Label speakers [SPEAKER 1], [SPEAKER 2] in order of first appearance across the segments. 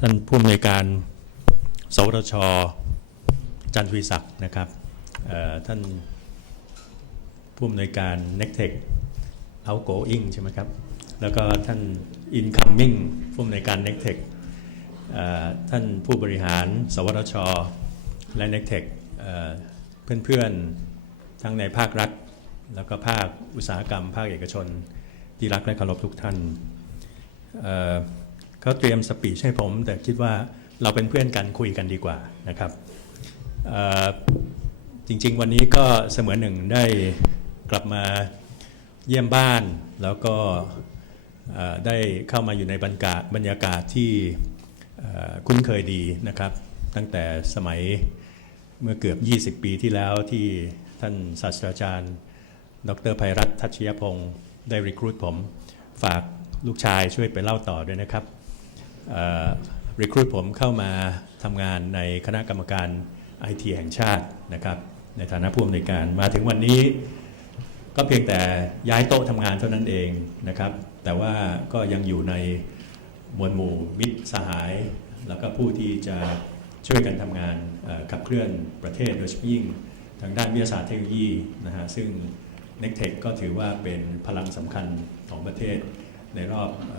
[SPEAKER 1] ท่านผู้อำนวยการสวทช จันทร์ทวีศักดิ์นะครับท่านผู้อำนวยการ n e c t e c Outgoing ใช่ไหมครับ แล้วก็ท่าน Incoming ผู้อำนวยการ n e c t e c เอ่อท่านผู้บริหาร สวทช และ n e c t e c เอ่อเพื่อนๆ ทั้งในภาครัฐ แล้วก็ภาคอุตสาหกรรม ภาคเอกชน ที่รักและเคารพทุกท่าน เขาเตรียมสปีชให้ผม แต่คิดว่าเราเป็นเพื่อนกันคุยกันดีกว่านะครับจริง ๆ วันนี้ก็เสมือนหนึ่งได้กลับมาเยี่ยมบ้าน แล้วก็ได้เข้ามาอยู่ในบรรยากาศบรรยากาศที่คุ้นเคยดีนะครับ ตั้งแต่สมัยเมื่อเกือบ 20 ปีที่แล้วที่ท่านศาสตราจารย์ ดรภัยรัตน์ทัชยพงศ์ได้รีครูดผม ฝากลูกชายช่วยไปเล่าต่อด้วยนะครับ รีครูดผมเข้ามาทำงานในคณะกรรมการไอทีแห่งชาตินะครับในฐานะผู้อำนวยการมาถึงวันนี้ ก็เพียงแต่ย้ายโต๊ะทำงานเท่านั้นเองนะครับ แต่ว่าก็ยังอยู่ในมวลหมู่มิตรสหาย แล้วก็ผู้ที่จะช่วยกันทำงานขับเคลื่อนประเทศโดยเฉพาะยิ่งทางด้านวิทยาศาสตร์เทคโนโลยีนะฮะซึ่ง n e c t e c ก็ถือว่าเป็นพลังสำคัญของประเทศในรอบอ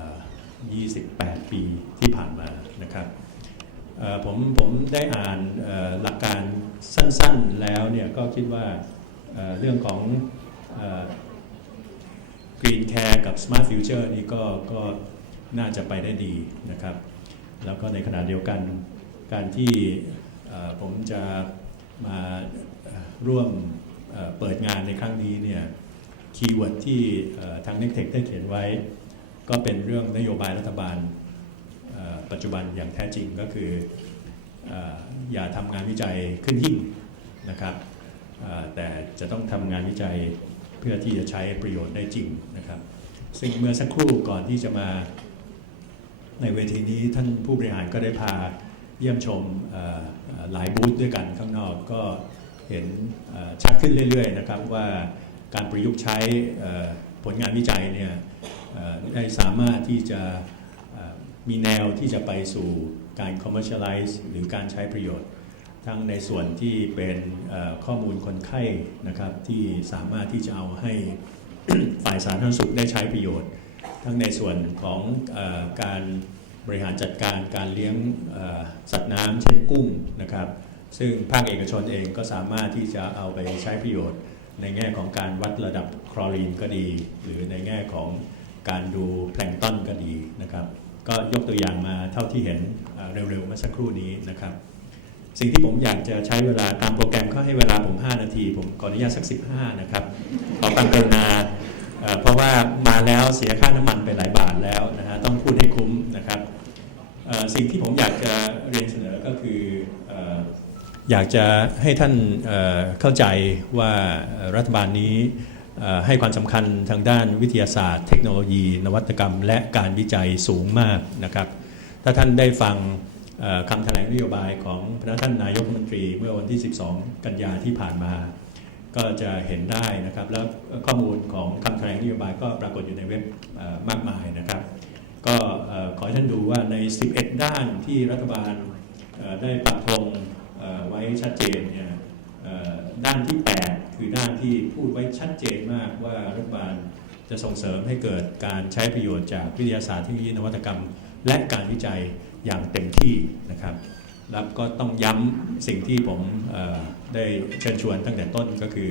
[SPEAKER 1] 28 ปีที่ผ่านมานะครับผมผมได้อ่านหลักการสั้นๆแล้วเนี่ยก็คิดว่าเเรื่องของเอ่อ Green Care กับ Smart Future นี่ก็ก็น่าจะไปได้ดีนะครับ แล้วก็ในขณะเดียวกันการที่ผมจะมาร่วมเเปิดงานในครั้งนี้เนี่ยคีย์เวิร์ดที่ทาง n e c t e c ได้เขียนไว้ ก็เป็นเรื่องนโยบายรัฐบาลปัจจุบันอย่างแท้จริงก็คืออย่าทำงานวิจัยขึ้นหิ่งนะครับแต่จะต้องทำงานวิจัยเพื่อที่จะใช้ประโยชน์ได้จริงนะครับ ซึ่งเมื่อสักครู่ก่อนที่จะมาในเวทีนี้ท่านผู้บริหารก็ได้พาเยี่ยมชมหลายบูธด้วยกันข้างนอกก็เห็นชัดขึ้นเรื่อยๆนะครับว่าการประยุกต์ใช้ผลงานวิจัยเนี่ย ได้สามารถที่จะมีแนวที่จะไปสู่การ commercialize หรือการใช้ประโยชน์ ทั้งในส่วนที่เป็นข้อมูลคนไข้นะครับที่สามารถที่จะเอาให้ฝ่ายสาธารณสุขได้ใช้ประโยชน์ ทั้งในส่วนของอการบริหารจัดการการเลี้ยงสัตว์น้ำเช่นกุ้งนะครับซึ่งภาคเอกชนเองก็สามารถที่จะเอาไปใช้ประโยชน์ ในแง่ของการวัดระดับคลอรีนก็ดี หรือในแง่ของ การดูแพลงก์ต้นก็ดีนะครับ ก็ยกตัวอย่างมาเท่าที่เห็นเร็วๆเมื่อสักครู่นี้นะครับ สิ่งที่ผมอยากจะใช้เวลาตามโปรแกรมเขาให้เวลาผม 5 นาที ผมขออนุญาตสัก 15 นะครับขอความกรุณาเพราะว่ามาแล้วเสียค่าน้ำมันไปหลายบาทแล้วนะฮะต้องพูดให้คุ้มนะครับสิ่งที่ผมอยากจะเรียนเสนอก็คืออยากจะให้ท่านเข้าใจว่ารัฐบาลนี้ ให้ความสำคัญทางด้านวิทยาศาสตร์ เทคโนโลยี นวัตกรรม และการวิจัยสูงมากนะครับ ถ้าท่านได้ฟังคำแถลงนโยบายของพระท่านนายกรัฐมนตรีเมื่อวันที่ 12 กันยาที่ผ่านมา ก็จะเห็นได้นะครับ แล้วข้อมูลของคำแถลงนโยบายก็ปรากฏอยู่ในเว็บมากมายนะครับ ก็ขอท่านดูว่าใน 11 ด้านที่รัฐบาลได้ปักธงไว้ชัดเจนเนี่ยด้านที่ 8 คือด้านที่พูดไว้ชัดเจนมากว่ารัฐบาลจะส่งเสริมให้เกิดการใช้ประโยชน์จากวิทยาศาสตร์เทคโนโลยีนวัตกรรม และการวิจัยอย่างเต็มที่นะครับแล้วก็ต้องย้ำสิ่งที่ผมได้เชิญชวนตั้งแต่ต้นก็คือ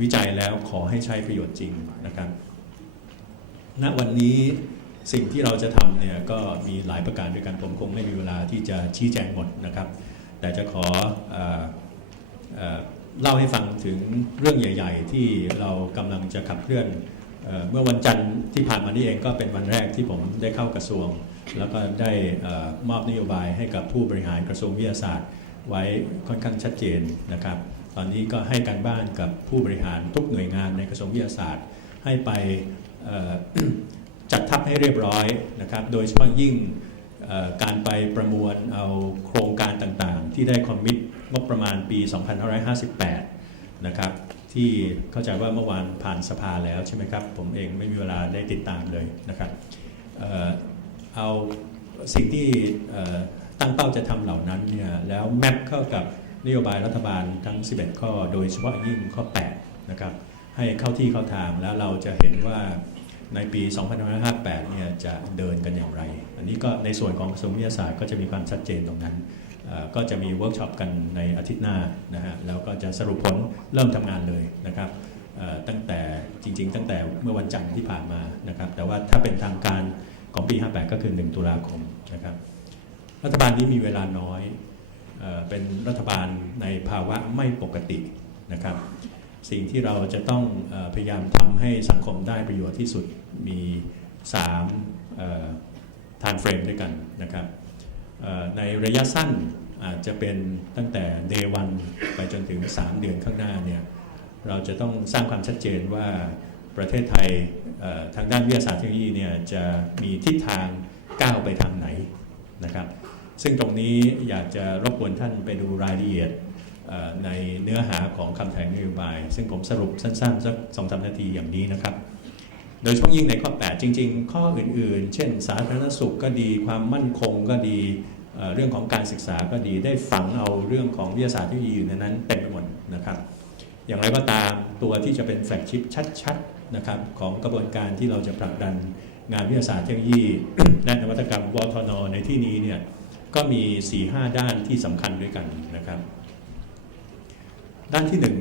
[SPEAKER 1] วิจัยแล้วขอให้ใช้ประโยชน์จริงนะครับณวันนี้สิ่งที่เราจะทำเนี่ยก็มีหลายประการด้วยกันผมคงไม่มีเวลาที่จะชี้แจงหมดนะครับ แต่จะขอออ เล่าให้ฟังถึงเรื่องใหญ่ ๆ ที่เรากำลังจะขับเคลื่อนเอเมื่อวันจันทร์ที่ผ่านมานี่เองก็เป็นวันแรกที่ผมได้เข้ากระทรวง แล้วก็ได้อมอบนโยบายให้กับผู้บริหารกระทรวงวิทยาศาสตร์ ไว้ค่อนข้างชัดเจนนะครับ ตอนนี้ก็ให้การบ้านกับผู้บริหารทุกหน่วยงานในกระทรวงวิทยาศาสตร์ ให้ไปจัดทัพให้เรียบร้อยนะครับ โดยเฉพาะยิ่งการไปประมวลเอาโครงการต่างๆ ที่ได้คอมมิต งบประมาณปี 2558 นะครับ ที่เข้าใจว่าเมื่อวานผ่านสภาแล้วใช่ไหมครับ ผมเองไม่มีเวลาได้ติดตามเลยนะครับเอาสิ่งที่ตั้งเป้าจะทำเหล่านั้นเนี่ยแล้วแมปเข้ากับนโยบายรัฐบาลทั้ง 11 ข้อ โดยเฉพาะยิ่งข้อ 8 นะครับ ให้เข้าที่เข้าทางแล้วเราจะเห็นว่าในปี 2558 เนี่ยจะเดินกันอย่างไร อันนี้ก็ในส่วนของกระทรวงวิทยาศาสตร์ก็จะมีความชัดเจนตรงนั้น ก็จะมีเวิร์กช็อปกันในอาทิตย์หน้านะฮะแล้วก็จะสรุปผลเริ่มทำงานเลยนะครับตั้งแต่จริง ๆ ตั้งแต่เมื่อวันจันทร์ที่ผ่านมานะครับแต่ว่าถ้าเป็นทางการของปี 58 ก็คือ 1 ตุลาคมนะครับรัฐบาลนี้มีเวลาน้อยเออเป็นรัฐบาลในภาวะไม่ปกตินะครับสิ่งที่เราจะต้องออพยายามทำให้สังคมได้ประโยชน์ที่สุดมี3เอ่อ time frame ด้วยกันนะครับ ในระยะสั้นอาจจะเป็นตั้งแต่ day 1ไปจนถึง 3 เดือนข้างหน้าเนี่ยเราจะต้องสร้างความชัดเจนว่าประเทศไทยทางด้านวิทยาศาสตร์เทคโนโลยีเนี่ยจะมีทิศทางก้าวไปทางไหนนะครับซึ่งตรงนี้อยากจะรบกวนท่านไปดูรายละเอียดในเนื้อหาของคำแถลงนโยบาย ซึ่งผมสรุปสั้นๆสักสองสามนาทีอย่างนี้นะครับ ดยเฉพาะยิ่งในข้อ 8 จริง ๆ ข้ออื่นๆ เช่น สาธารณสุขก็ดี ความมั่นคงก็ดี เรื่องของการศึกษาก็ดี ได้ฝังเอาเรื่องของวิทยาศาสตร์เทคโนโลยีอยู่ในนั้นเต็มไปหมดนะครับ อย่างไรก็ตามตัวที่จะเป็นแฟลกชิพชัดๆนะครับของกระบวนการที่เราจะผลักดันงานวิทยาศาสตร์เทคโนโลยีและนวัตกรรมวทน ในที่นี้เนี่ยก็มี 4-5 ด้านที่สำคัญด้วยกันนะครับ ด้านที่หนึ่ง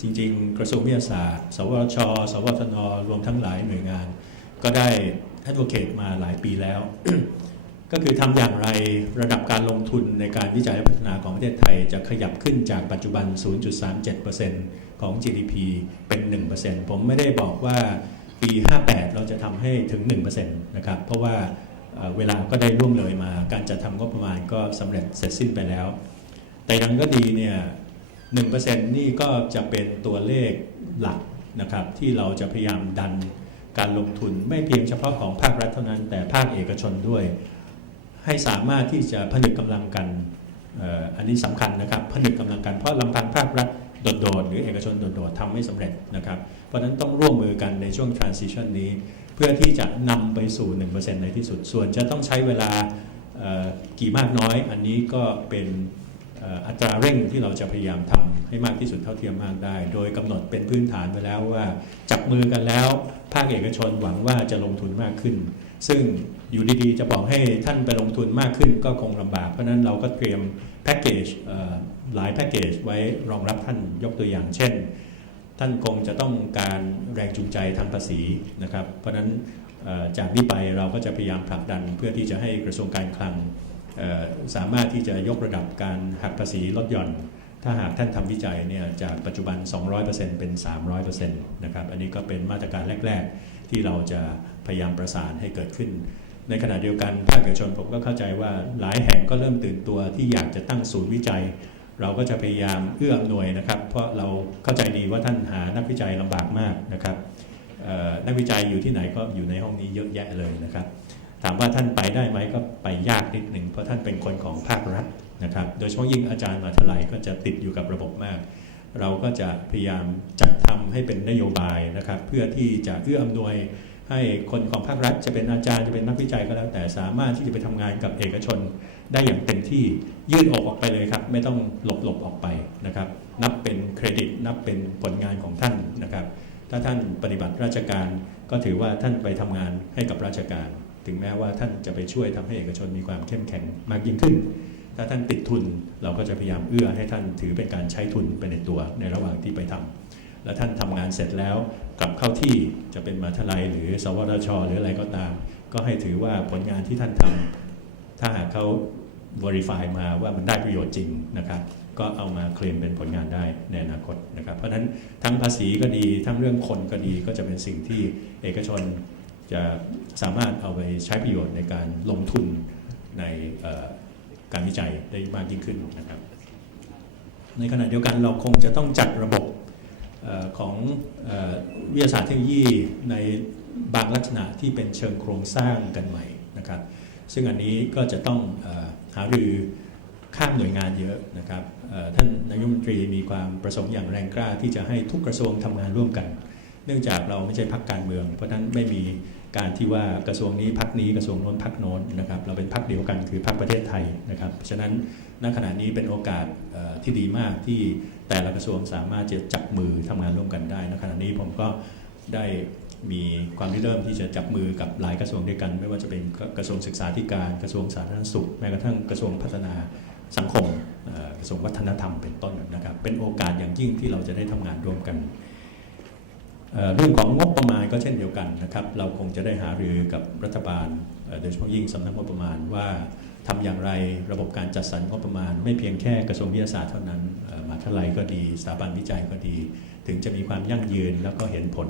[SPEAKER 1] จริง ๆ กระทรวงวิทยาศาสตร์ สวช สวทน รวมทั้งหลายหน่วยงาน ก็ได้ advocate มาหลายปีแล้ว ก็คือทำอย่างไรระดับการลงทุนในการวิจัยและพัฒนาของประเทศไทย จะขยับขึ้นจากปัจจุบัน 0.37%ของ GDP เป็น 1%ผมไม่ได้บอกว่าปี 58 เราจะทำให้ถึง 1%นะครับ เพราะว่าเวลาก็ได้ล่วงเลยมา การจัดทำงบประมาณก็สำเร็จเสร็จสิ้นไปแล้ว แต่ยังก็ดีเนี่ย 1%นี่ก็จะเป็นตัวเลขหลักนะครับที่เราจะพยายามดันการลงทุนไม่เพียงเฉพาะของภาครัฐเท่านั้น แต่ภาคเอกชนด้วย ให้สามารถที่จะผนึกกำลังกันอันนี้สำคัญนะครับผนึกกำลังกันเพราะลำพังภาครัฐโดดๆหรือเอกชนโดดๆทำไม่สำเร็จนะครับเพราะนั้นต้องร่วมมือกันในช่วง transition นี้ เพื่อที่จะนำไปสู่ 1%ในที่สุดส่วนจะต้องใช้เวลากี่มากน้อย อันนี้ก็เป็น อัตราเร่งที่เราจะพยายามทำให้มากที่สุดเท่าเทียมมากได้ โดยกำหนดเป็นพื้นฐานไปแล้วว่าจับมือกันแล้ว ภาคเอกชนหวังว่าจะลงทุนมากขึ้น ซึ่งอยู่ดีๆ จะบอกให้ท่านไปลงทุนมากขึ้นก็คงลำบาก เพราะนั้นเราก็เตรียมแพ็กเกจหลายแพ็กเกจไว้รองรับท่านยกตัวอย่างเช่น ท่านคงจะต้องการแรงจูงใจทางภาษีนะครับ เพราะนั้นจากนี้ไปเราก็จะพยายามผลักดันเพื่อที่จะให้กระทรวงการคลัง สามารถที่จะยกระดับการหักภาษีลดหย่อน ถ้าหากท่านทำวิจัยเนี่ยจากปัจจุบัน 200%เป็น 300%นะครับอันนี้ก็เป็นมาตรการแรก ๆ ที่เราจะพยายามประสานให้เกิดขึ้น ในขณะเดียวกันภาคเอกชนผมก็เข้าใจว่าหลายแห่งก็เริ่มตื่นตัวที่อยากจะตั้งศูนย์วิจัย เราก็จะพยายามเอื้ออำนวยนะครับ เพราะเราเข้าใจดีว่าท่านหานักวิจัยลำบากมากนะครับนักวิจัยอยู่ที่ไหนก็อยู่ในห้องนี้เยอะแยะเลยนะครับ ถามว่าท่านไปได้ไหมก็ไปยากนิดหนึ่งเพราะท่านเป็นคนของภาครัฐนะครับ โดยเฉพาะยิ่งอาจารย์มาทยาลัยก็จะติดอยู่กับระบบมาก เราก็จะพยายามจัดทำให้เป็นนโยบายนะครับ เพื่อที่จะเอื้ออำนวยให้คนของภาครัฐจะเป็นอาจารย์จะเป็นนักวิจัยก็แล้ว แต่สามารถที่จะไปทำงานกับเอกชนได้อย่างเต็มที่ยื่นออกออกไปเลยครับ ไม่ต้องหลบหลบออกไปนะครับ นับเป็นเครดิต นับเป็นผลงานของท่านนะครับ ถ้าท่านปฏิบัติราชการก็ถือว่าท่านไปทำงานให้กับราชการ ถึงแม้ว่าท่านจะไปช่วยทำให้เอกชนมีความเข้มแข็งมากยิ่งขึ้น ถ้าท่านติดทุนเราก็จะพยายามเอื้อให้ท่านถือเป็นการใช้ทุนไปในตัวในระหว่างที่ไปทำและท่านทำงานเสร็จแล้วกลับเข้าที่จะเป็นมาทยาลัยหรือ สวทช หรืออะไรก็ตาม ก็ให้ถือว่าผลงานที่ท่านทำถ้าหากเขา verify มาว่ามันได้ประโยชน์จริงนะครับก็เอามาเคลมเป็นผลงานได้ในอนาคตนะครับ เพราะฉะนั้นทั้งภาษีก็ดีทั้งเรื่องคนก็ดีก็จะเป็นสิ่งที่เอกชน จะสามารถเอาไปใช้ประโยชน์ในการลงทุนในการวิจัยได้มากยิ่งขึ้นนะครับ ในขณะเดียวกันเราคงจะต้องจัดระบบอของอวิทยาศาสตร์เทคโนโลยีในบางลักษณะที่เป็นเชิงโครงสร้างกันใหม่นะครับ ซึ่งอันนี้ก็จะต้องอหารือข้ามหน่วยงานเยอะนะครับท่านนายกรัฐมนตรีมีความประสงค์อย่างแรงกล้าที่จะให้ทุกกระทรวงทำงานร่วมกัน เนื่องจากเราไม่ใช่พักการเมือง เพราะฉะนั้นไม่มี การที่ว่ากระทรวงนี้พักนี้กระทรวงโน้นพักโน้นนะครับเราเป็นพักเดียวกันคือพักประเทศไทยนะครับฉะนั้นณขณะนี้เป็นโอกาสที่ดีมากที่แต่ละกระทรวงสามารถจะจับมือทำงานร่วมกันได้ณขณะนี้ผมก็ได้มีความที่เริ่มที่จะจับมือกับหลายกระทรวงด้วยกัน ไม่ว่าจะเป็นกระทรวงศึกษาธิการกระทรวงสาธารณสุขแม้กระทั่งกระทรวงพัฒนาสังคมกระทรวงวัฒนธรรมเป็นต้นนะครับ เป็นโอกาสอย่างยิ่งที่เราจะได้ทำงานร่วมกัน เรื่องของงบประมาณก็เช่นเดียวกันนะครับ เราคงจะได้หารือกับรัฐบาลโดยเฉพาะยิ่งสำนักงบประมาณว่าทำอย่างไรระบบการจัดสรรงบประมาณ ไม่เพียงแค่กระทรวงวิทยาศาสตร์เท่านั้นมหาวิทยาลัยก็ดีสถาบันวิจัยก็ดี ถึงจะมีความยั่งยืนแล้วก็เห็นผล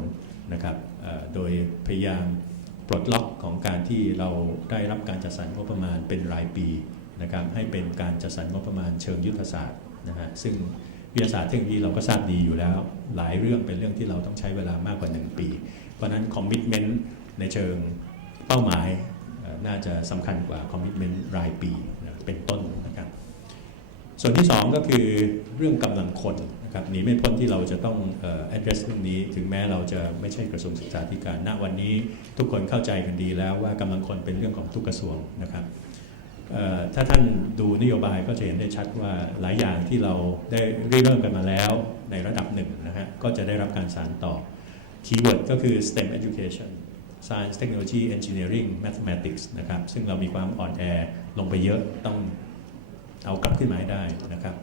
[SPEAKER 1] นะครับโดยพยายามปลดล็อกของการที่เราได้รับการจัดสรรงบประมาณเป็นรายปีนะครับให้เป็นการจัดสรรงบประมาณเชิงยุทธศาสตร์นะฮะซึ่ง วิทยาศาสตร์เทคโนโลยีเราก็ทราบดีอยู่แล้ว หลายเรื่องเป็นเรื่องที่เราต้องใช้เวลามากกว่า 1 ปี เพราะนั้นคอมมิชเมนต์ในเชิงเป้าหมายน่าจะสำคัญกว่าคอมมิชเมนต์รายปีเป็นต้นนะครับส่วนที่ 2 ก็คือเรื่องกำลังคนนะครับหนีไม่พ้นที่เราจะต้อง address เรื่องนี้ ถึงแม้เราจะไม่ใช่กระทรวงศึกษาธิการณวันนี้ทุกคนเข้าใจกันดีแล้วว่ากำลังคนเป็นเรื่องของทุกกระทรวงนะครับ ถ้าท่านดูนโยบายก็จะเห็นได้ชัดว่าหลายอย่างที่เราได้ริเริ่มกันมาแล้วในระดับหนึ่งนะฮะก็จะได้รับการสานต่อคีย์เวิร์ดก็คือ STEM education science technology engineering mathematics นะครับซึ่งเรามีความอ่อนแอลงไปเยอะต้องเอากลับขึ้นมาให้ได้นะครับ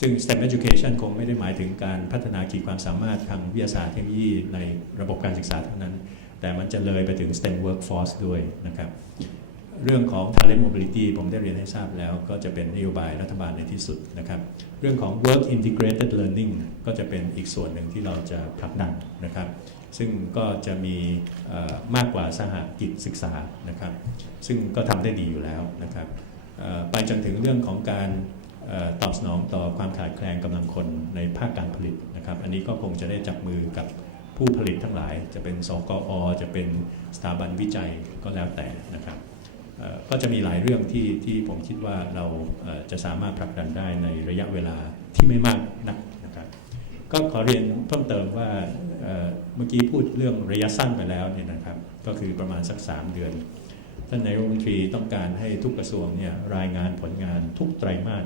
[SPEAKER 1] ซึ่ง STEM education คงไม่ได้หมายถึงการพัฒนาขีดความสามารถทางวิทยาศาสตร์เทคโนโลยีในระบบการศึกษาเท่านั้น แต่มันจะเลยไปถึง STEM workforce ด้วยนะครับ เรื่องของ talent mobility ผมได้เรียนให้ทราบแล้ว ก็จะเป็นนโยบายรัฐบาลในที่สุดนะครับ เรื่องของ work integrated learning ก็จะเป็นอีกส่วนหนึ่งที่เราจะผลักดันนะครับ ซึ่งก็จะมีมากกว่าสหกิจศึกษานะครับ ซึ่งก็ทำได้ดีอยู่แล้วนะครับไปจนถึงเรื่องของการออตอบสนองต่อความขาดแคลนกำลังคนในภาคการผลิตนะครับ อันนี้ก็คงจะได้จับมือกับผู้ผลิตทั้งหลาย จะเป็นสกอ จะเป็นสถาบันวิจัยก็แล้วแต่นะครับ ก็จะมีหลายเรื่องที่ที่ผมคิดว่าเราจะสามารถผลักดันได้ในระยะเวลาที่ไม่มากนักนะครับก็ขอเรียนเพิ่มเติมว่าเมื่อกี้พูดเรื่องระยะสั้นไปแล้วเนี่ยนะครับก็คือประมาณสัก 3 เดือน ท่านนายกรัฐมนตรีต้องการให้ทุกกระทรวงเนี่ยรายงานผลงานทุกไตรมาส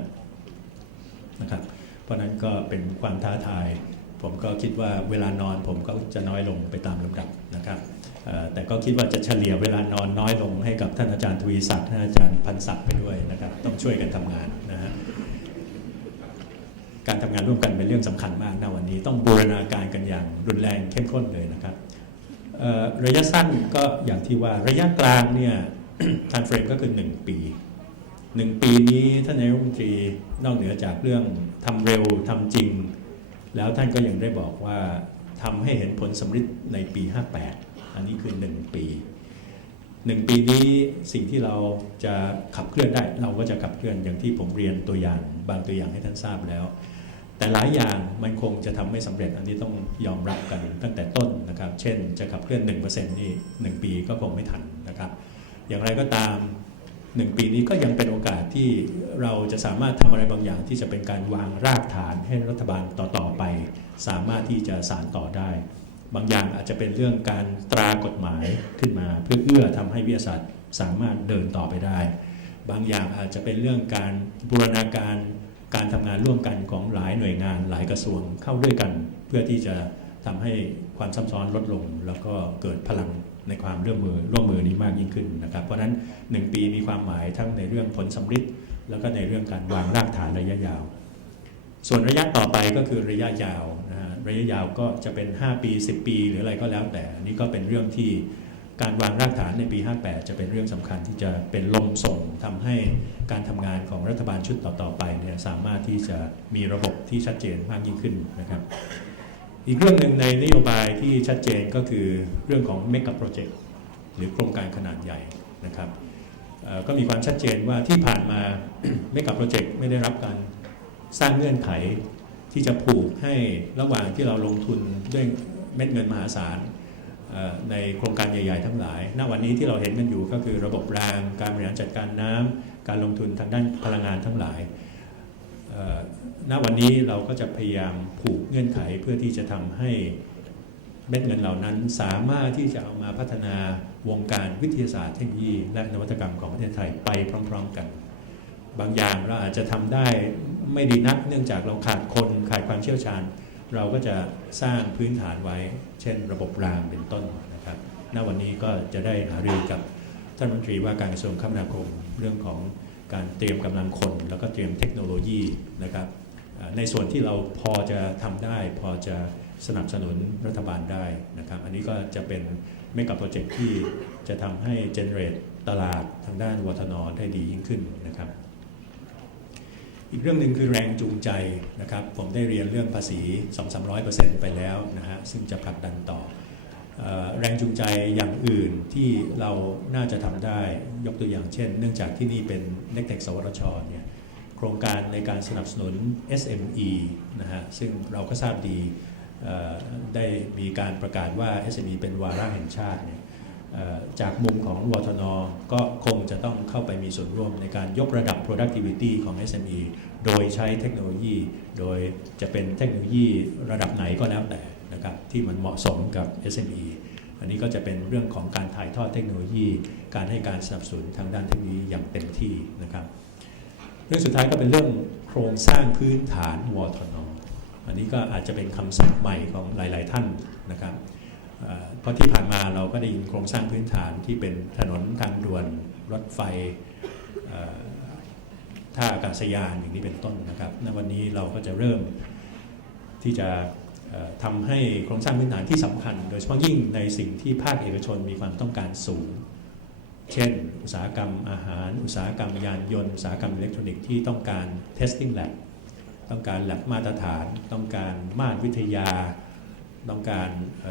[SPEAKER 1] นะครับเพราะนั้นก็เป็นความท้าทาย ผมก็คิดว่าเวลานอนผมก็จะน้อยลงไปตามลำดับนะครับแต่ก็คิดว่าจะเฉลี่ยเวลานอนน้อยลงให้กับท่านอาจารย์ทวีศักดิ์ท่านอาจารย์พันศักดิ์ไปด้วยนะครับ ต้องช่วยกันทำงานนะฮะการทำงานร่วมกันเป็นเรื่องสำคัญมากนะวันนี้ต้องบูรณาการกันอย่างรุนแรงเข้มข้นเลยนะครับระยะสั้นก็อย่างที่ว่าระยะกลางเนี่ยทันเฟรมก็คือ 1 ปีหนึ่งปีนี้ท่านนายกรัฐมนตรีนอกเหนือจากเรื่องทำเร็วทำจริง แล้วท่านก็ยังได้บอกว่าทำให้เห็นผลสำฤทธิ์ในปี 58 อันนี้คือ 1 ปี 1 ปีนี้สิ่งที่เราจะขับเคลื่อนได้ เราก็จะขับเคลื่อนอย่างที่ผมเรียนตัวอย่างบางตัวอย่างให้ท่านทราบแล้ว แต่หลายอย่างมันคงจะทำไม่สำเร็จอันนี้ต้องยอมรับกันตั้งแต่ต้นนะครับ เช่น จะขับเคลื่อน 1%นี่ 1 ปีก็คงไม่ทันนะครับ อย่างไรก็ตาม 1ปีนี้ก็ยังเป็นโอกาสที่เราจะสามารถทำอะไรบางอย่างที่จะเป็นการวางรากฐานให้รัฐบาลต่อๆไป สามารถที่จะสานต่อได้ บางอย่างอาจจะเป็นเรื่องการตรากฎหมายขึ้นมา เพื่อเอื้อทำให้วิทยาศาสตร์สามารถเดินต่อไปได้ บางอย่างอาจจะเป็นเรื่องการบูรณาการการทำงานร่วมกันของหลายหน่วยงานหลายกระทรวงเข้าด้วยกัน เพื่อที่จะทำให้ความซับซ้อนลดลง แล้วก็เกิดพลัง ในความร่วมมือร่วมมือนี้มากยิ่งขึ้นนะครับ เพราะฉะนั้น 1 ปีมีความหมายทั้งในเรื่องผลสำฤทธิ์แล้วก็ในเรื่องการวางรากฐานระยะยาว ส่วนระยะต่อไปก็คือระยะยาวนะฮะระยะยาวก็จะเป็น 5 ปี 10 ปี หรืออะไรก็แล้วแต่นี่ก็เป็นเรื่องที่การวางรากฐานในปี 58 จะเป็นเรื่องสำคัญที่จะเป็นลมส่งทำให้การทำงานของรัฐบาลชุดต่อๆไปเนี่ยสามารถที่จะมีระบบที่ชัดเจนมากยิ่งขึ้นนะครับ อีกเรื่องหนึ่งในนโยบายที่ชัดเจนก็คือเรื่องของ Mega Project หรือโครงการขนาดใหญ่นะครับก็มีความชัดเจนว่าที่ผ่านมา Mega Project ไม่ได้รับการสร้างเงื่อนไขที่จะผูกให้ระหว่างที่เราลงทุนด้วยเม็ดเงินมหาศาลในโครงการใหญ่ ๆ ทั้งหลาย ณ วันนี้ที่เราเห็นกันอยู่ก็คือระบบราง การบริหารจัดการน้ำการลงทุนทางด้านพลังงานทั้งหลาย ณวันนี้เราก็จะพยายามผูกเงื่อนไขเพื่อที่จะทำให้เม็ดเงินเหล่านั้นสามารถที่จะเอามาพัฒนาวงการวิทยาศาสตร์เทคโนโลยี และนวัตกรรมของประเทศไทยไปพร้อม ๆกัน บางอย่างเราอาจจะทำได้ไม่ดีนักเนื่องจากเราขาดคนขาดความเชี่ยวชาญ เราก็จะสร้างพื้นฐานไว้ เช่น ระบบรางเป็นต้นนะครับณวันนี้ก็จะได้หารือกับท่านรัฐมนตรีว่าการกระทรวงคมนาคมเรื่องของการเตรียมกำลังคน แล้วก็เตรียมเทคโนโลยีนะครับ ในส่วนที่เราพอจะทำได้ พอจะสนับสนุนรัฐบาลได้นะครับ อันนี้ก็จะเป็นเมกะโปรเจกต์ที่จะทำให้เจเนเรตตลาดทางด้านวัฒนได้ดียิ่งขึ้นนะครับ อีกเรื่องหนึ่งคือแรงจูงใจนะครับ ผมได้เรียนเรื่องภาษี 2-300%ไปแล้วนะฮะซึ่งจะผลักดันต่อเอ่อแรงจูงใจอย่างอื่นที่เราน่าจะทำได้ยกตัวอย่างเช่น เนื่องจากที่นี่เป็นเน็กเทคสวทชเนี่ย โครงการในการสนับสนุน SME นะฮะซึ่งเราก็ทราบดีได้มีการประกาศว่า SME เป็นวาระแห่งชาติเนี่ยจากมุมของวทนก็คงจะต้องเข้าไปมีส่วนร่วมในการยกระดับ productivity ของ SME โดยใช้เทคโนโลยี โดยจะเป็นเทคโนโลยีระดับไหนก็แล้วแต่นะครับที่มันเหมาะสมกับ SME อันนี้ก็จะเป็นเรื่องของการถ่ายทอดเทคโนโลยี การให้การสนับสนุนทางด้านเทคโนโลยีอย่างเต็มที่นะครับ เรื่องสุดท้ายก็เป็นเรื่องโครงสร้างพื้นฐานวทนอันนี้ก็อาจจะเป็นคำศัพท์ใหม่ของหลาย ๆ ท่านนะครับเพราะที่ผ่านมาเราก็ได้ยินโครงสร้างพื้นฐานที่เป็นถนนทางด่วนรถไฟท่าอากาศยานอย่างนี้เป็นต้นนะครับณวันนี้เราก็จะเริ่มที่จะเอ่อทำให้โครงสร้างพื้นฐานที่สำคัญ โดยเฉพาะยิ่งในสิ่งที่ภาคเอกชนมีความต้องการสูง เช่น อุตสาหกรรมอาหาร อุตสาหกรรมยานยนต์ อุตสาหกรรมอิเล็กทรอนิกส์ที่ต้องการ testing lab ต้องการ lab มาตรฐาน ต้องการมาตรวิทยา ต้องการเ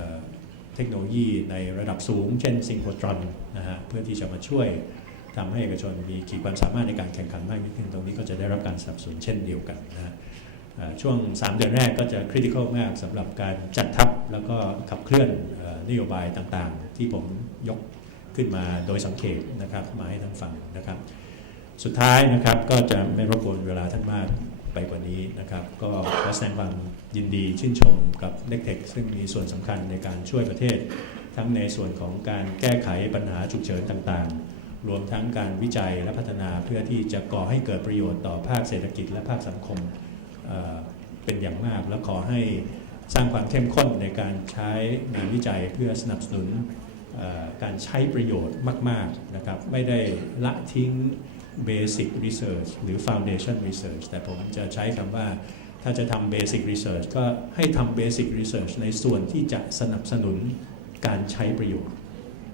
[SPEAKER 1] เทคโนโลยีในระดับสูง เช่นซิงโครตรอนนะฮะเพื่อที่จะมาช่วยทำให้เอกชนมีขีดความสามารถในการแข่งขันมากยิ่งขึ้นตรงนี้ก็จะได้รับการสนับสนุนเช่นเดียวกันนะฮะช่วง 3 เดือนแรกก็จะคริติคอลมากสำหรับการจัดทัพแล้วก็ขับเคลื่อนออนโยบายต่างๆ ที่ผมยก ขึ้นมาโดยสังเขตนะครับมาให้ท่านฟังนะครับ สุดท้ายนะครับก็จะไม่รบกวนเวลาท่านมากไปกว่านี้นะครับ ก็ขอแสดงความยินดีชื่นชมกับเน็กเทคซึ่งมีส่วนสำคัญในการช่วยประเทศ ทั้งในส่วนของการแก้ไขปัญหาฉุกเฉินต่างๆ รวมทั้งการวิจัยและพัฒนาเพื่อที่จะก่อให้เกิดประโยชน์ต่อภาคเศรษฐกิจและภาคสังคมเเป็นอย่างมาก และขอให้สร้างความเข้มข้นในการใช้งานวิจัยเพื่อสนับสนุน การใช้ประโยชน์มาก ๆ นะครับ ไม่ได้ละทิ้ง Basic Research หรือ Foundation Research แต่ผมจะใช้คำว่าถ้าจะทำ Basic Research ก็ให้ทำ Basic Research ในส่วนที่จะสนับสนุนการใช้ประโยชน์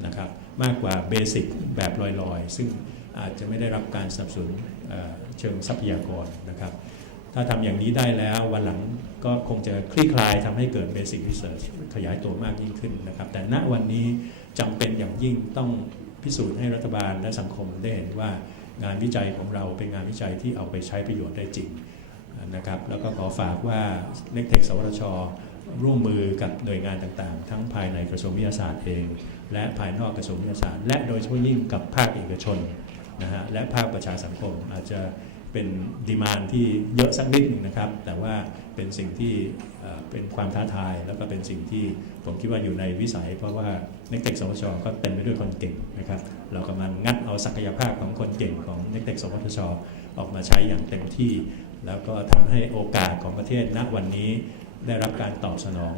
[SPEAKER 1] นะครับมากกว่า Basic แบบลอย ๆ ซึ่งอาจจะไม่ได้รับการสนับสนุนเอ่อเชิงทรัพยากรนะครับ ถ้าทำอย่างนี้ได้แล้ววันหลังก็คงจะคลี่คลายทำให้เกิด Basic Research ขยายตัวมากยิ่งขึ้นนะครับ แต่ณวันนี้จำเป็นอย่างยิ่งต้องพิสูจน์ให้รัฐบาลและสังคมได้เห็นว่างานวิจัยของเราเป็นงานวิจัยที่เอาไปใช้ประโยชน์ได้จริงนะครับ แล้วก็ขอฝากว่าเน็กเทคสวทช ร่วมมือกับหน่วยงานต่างๆ ทั้งภายในกระทรวงวิทยาศาสตร์เอง และภายนอกกระทรวงวิทยาศาสตร์ และโดยเฉพาะยิ่งกับภาคเอกชนนะฮะและภาคประชาสังคมอาจจะ เป็นดีมานที่เยอะสักนิดหนึ่งนะครับ แต่ว่าเป็นสิ่งที่เป็นความท้าทาย แล้วก็เป็นสิ่งที่ผมคิดว่าอยู่ในวิสัย เพราะว่าเน็กเทคสวชก็เต็มไปด้วยคนเก่งนะครับ เรากำลังงัดเอาศักยภาพของคนเก่งของเน็กเทคสวชออกมาใช้อย่างเต็มที่ แล้วก็ทำให้โอกาสของประเทศณวันนี้ได้รับการตอบสนอง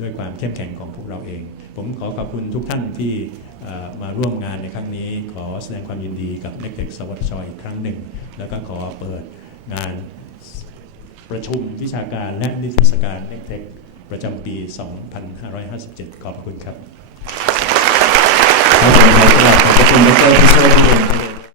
[SPEAKER 1] ด้วยความเข้มแข็งของพวกเราเอง ผมขอขอบคุณทุกท่านที่ มาร่วมงานในครั้งนี้ ขอแสดงความยินดีกับเน็กเล็กสวทชอีกครั้งหนึ่ง แล้วก็ขอเปิดงานประชุมวิชาการและนิทรรศการเน็กเล็กประจำปี 2557 ขอบพระคุณครับ
[SPEAKER 2] ขอบคุณครับขอบคุณดรพิเช